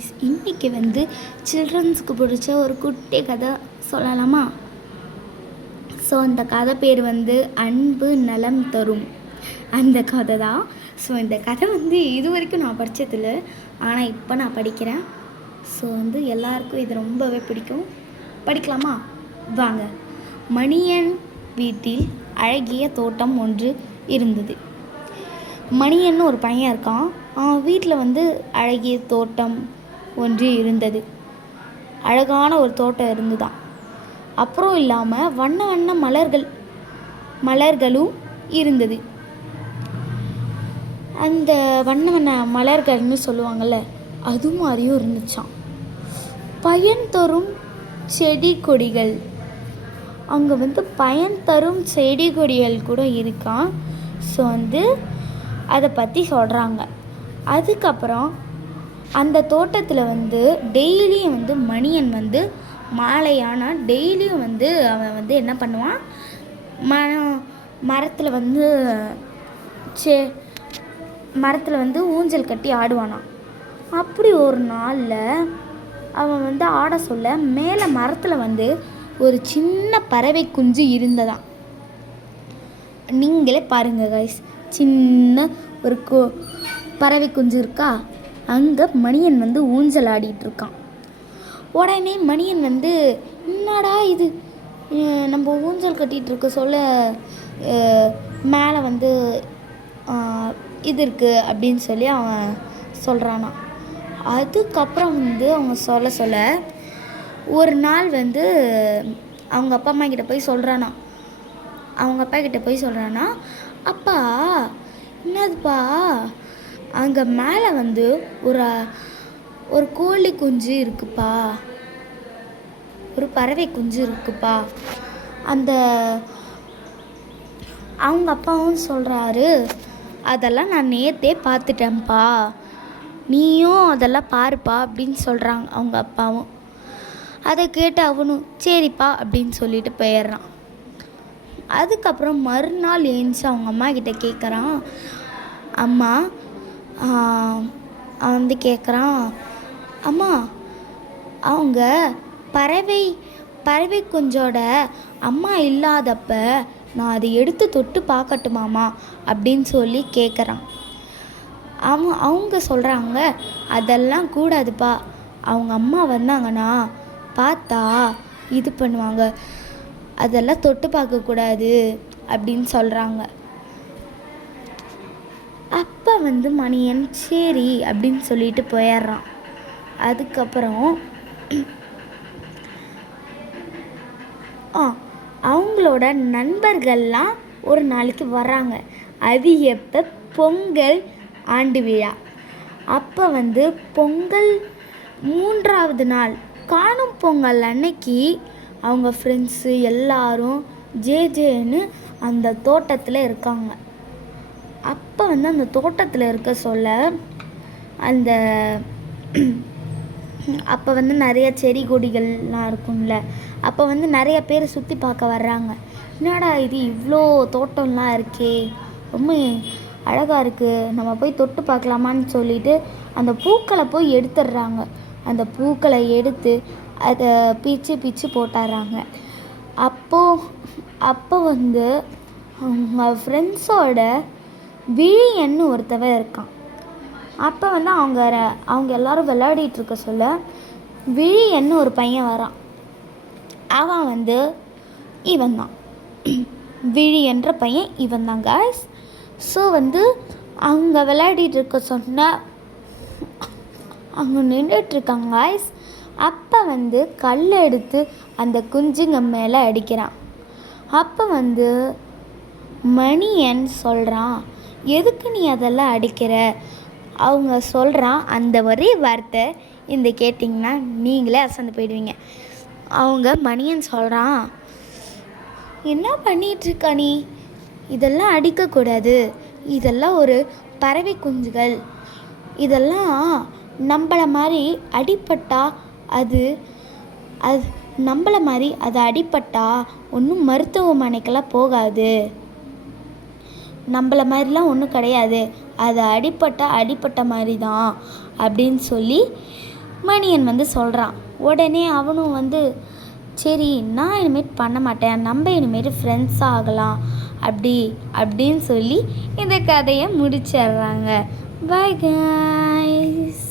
Guys, இன்றைக்கி சில்ட்ரன்ஸுக்கு பிடிச்ச ஒரு குட்டி கதை சொல்லலாமா? ஸோ அந்த கதை பேர் அன்பு நலம் தரும் அந்த கதை தான். ஸோ இந்த கதை இது வரைக்கும் நான் படித்ததில்லை, ஆனால் இப்போ நான் படிக்கிறேன். ஸோ எல்லாருக்கும் இது ரொம்பவே பிடிக்கும். படிக்கலாமா? வாங்க. மணியன் வீட்டில் அழகிய தோட்டம் ஒன்று இருந்தது. மணியன்னு ஒரு பையன் இருக்கான். அவன் வீட்டில் அழகிய தோட்டம் ஒன்று இருந்தது. அழகான ஒரு தோட்டம் இருந்துதான். அப்புறம் இல்லாமல் வண்ண வண்ண மலர்களும் இருந்தது. அந்த வண்ண வண்ண மலர்கள்னு சொல்லுவாங்கள்ல, அது மாதிரியும் இருந்துச்சான். பயன் தரும் செடி கொடிகள், அங்கே பயன் தரும் செடி கொடிகள் கூட இருக்கான். ஸோ அதை பற்றி சொல்கிறாங்க. அதுக்கப்புறம் அந்த தோட்டத்தில் டெய்லியும் மணியன் மாலையானால் டெய்லியும் அவன் என்ன பண்ணுவான், மரத்தில் மரத்தில் ஊஞ்சல் கட்டி ஆடுவானான். அப்படி ஒரு நாளில் அவன் ஆட சொல்ல மேலே மரத்தில் ஒரு சின்ன பறவை குஞ்சு இருந்ததாம். நீங்களே பாருங்கள் கைஸ், சின்ன ஒரு பறவை குஞ்சு இருக்கா. அங்கே மணியன் ஊஞ்சல் ஆடிட்டுருக்கான். உடனே மணியன் என்னடா இது, நம்ம ஊஞ்சல் கட்டிகிட்டு இருக்க சொல்ல மேலே இது இருக்குது அப்படின்னு சொல்லி அவன் சொல்கிறானா. அதுக்கப்புறம் அவங்க சொல்ல ஒரு நாள் அவங்க அப்பா அம்மா கிட்ட போய் சொல்கிறானா. அவங்க அப்பா கிட்ட போய் சொல்கிறானா, அப்பா என்னதுப்பா, அங்கே மேலே ஒரு கோழி குஞ்சு இருக்குப்பா, ஒரு பறவை குஞ்சு இருக்குப்பா. அவங்க அப்பாவும் சொல்கிறாரு, அதெல்லாம் நான் நேற்றே பார்த்துட்டேன்ப்பா, நீயும் அதெல்லாம் பாருப்பா அப்படின்னு சொல்கிறாங்க அவங்க அப்பாவும். அதை கேட்டு அவனும் சரிப்பா அப்படின்னு சொல்லிட்டு போயிடுறான். அதுக்கப்புறம் மறுநாள் ஏஞ்சி அவங்க அம்மா கிட்ட கேட்குறான். அம்மா, அவன் கேட்குறான், அம்மா அவங்க பறவை குஞ்சோட அம்மா இல்லாதப்ப நான் அதை எடுத்து தொட்டு பார்க்கட்டுமாம்மா அப்படின்னு சொல்லி கேட்குறான். அவங்க சொல்கிறாங்க, அதெல்லாம் கூடாதுப்பா, அவங்க அம்மா வந்தாங்கன்னா பார்த்தா இது பண்ணுவாங்க, அதெல்லாம் தொட்டு பார்க்கக்கூடாது அப்படின்னு சொல்கிறாங்க. அப்போ மணியன் சரி அப்படின்னு சொல்லிட்டு போயிடுறான். அதுக்கப்புறம் அவங்களோட நண்பர்கள்லாம் ஒரு நாளைக்கு வர்றாங்க. அது எப்போ, பொங்கல் ஆண்டு விழா அப்போ பொங்கல் 3வது நாள் காணும் பொங்கல் அன்னைக்கு அவங்க ஃப்ரெண்ட்ஸு எல்லாரும் ஜேன்னு அந்த தோட்டத்தில் இருக்காங்க. அப்போ அந்த தோட்டத்தில் இருக்க சொல்ல அப்போ நிறைய செடி கொடிகள்லாம் இருக்கும்ல, அப்போ நிறைய பேர் சுற்றி பார்க்க வர்றாங்க. என்னடா இது இவ்வளோ தோட்டம்லாம் இருக்கே, ரொம்ப அழகாக இருக்குது, நம்ம போய் தொட்டு பார்க்கலாமான்னு சொல்லிட்டு அந்த பூக்களை போய் எடுத்துடுறாங்க. அந்த பூக்களை எடுத்து அதை பிச்சு போட்டுறாங்க. அப்போ அவங்க ஃப்ரெண்ட்ஸோட விழியன்னு ஒருத்தவன் இருக்கான். அப்போ அவங்க எல்லாரும் விளையாடிட்டுருக்க சொல்ல விழியன்னு ஒரு பையன் வரான். அவன் இவன் தான், விழி என்ற பையன் இவன் தான் காய்ஸ். ஸோ அவங்க விளையாடிட்டு இருக்க சொன்ன அவங்க நின்றுட்டுருக்காங்க காய்ஸ். அப்போ கல் எடுத்து அந்த குஞ்சுங்க மேலே அடிக்கிறான். அப்போ மணியன் சொல்கிறான், எதுக்கு நீ அதெல்லாம் அடிக்கிற? அவங்க சொல்கிறான் அந்த ஒரே வார்த்தை கேட்டிங்கன்னா நீங்களே அசந்து போயிடுவீங்க. அவங்க மணியன் சொல்கிறான், என்ன பண்ணிகிட்ருக்கா நீ, இதெல்லாம் அடிக்கக்கூடாது, இதெல்லாம் ஒரு பறவை குஞ்சுகள், இதெல்லாம் நம்மளை மாதிரி அடிப்பட்டா அது அடிப்பட்டா ஒன்றும் மருத்துவமனைக்கெல்லாம் போகாது, நம்மள மாதிரிலாம் ஒன்றும் கிடையாது, அது அடிப்பட்ட மாதிரி தான் அப்படின்னு சொல்லி மணியன் வந்து சொல்கிறான். உடனே அவனும் வந்து சரி நான் இனிமேட் பண்ண மாட்டேன், நம்ம இனிமேட்டு ஃப்ரெண்ட்ஸ் ஆகலாம் அப்படின்னு சொல்லி இந்த கதையை முடிச்சிடுறாங்க. Bye guys.